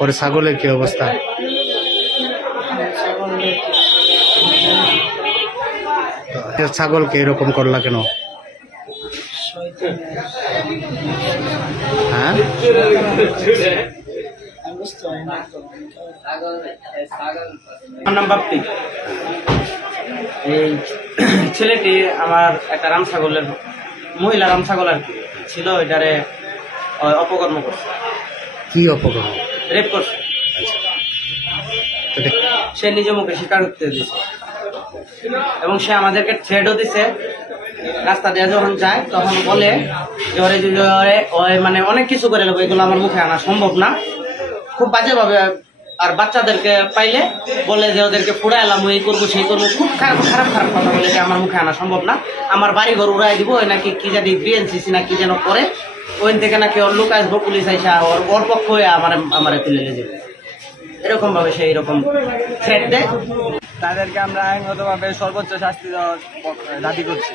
পরে ছাগলের কি অবস্থা? ছাগলকে এরকম করলা কেন? হ্যাঁ? এই ছেলেটি আমার একটা রাম ছাগলের মহিলা রাম ছাগল আর কি ছিল এটারে অপকর্ম করছে। কি অপকর্ম? রেপ করছে। সে নিজে মুখে স্বীকার করতে দিছে এবং সে আমাদেরকে থ্রেডও দিছে। রাস্তা দিয়ে যখন যায় তখন বলে যে ওরে ওরে মানে অনেক কিছু করে নেব এগুলো আমার মুখে আনা সম্ভব না। খুব বাজেভাবে আর বাচ্চাদেরকে পাইলে বলে যে ওদেরকে পুড়ে এলাম এই করব, সেই করব। খুব খারাপ খারাপ খারাপ কথা বলে যে আমার মুখে আনা সম্ভব না। আমার বাড়ি ঘর উড়াই দিব, ওই নাকি কি জানি বিএনসিসি না কি যেন করে। ওই থেকে নাকি ওর লোক আসব, পুলিশ আইসা, ওর ওর পক্ষ হয়ে আমার আমার তুলে নিয়ে যাবে। এরকম ভাবে সে এরকম থ্রেট দেয়। তাদেরকে আমরা আইনগতভাবে সর্বোচ্চ শাস্তি দেওয়ার দাবি করছি।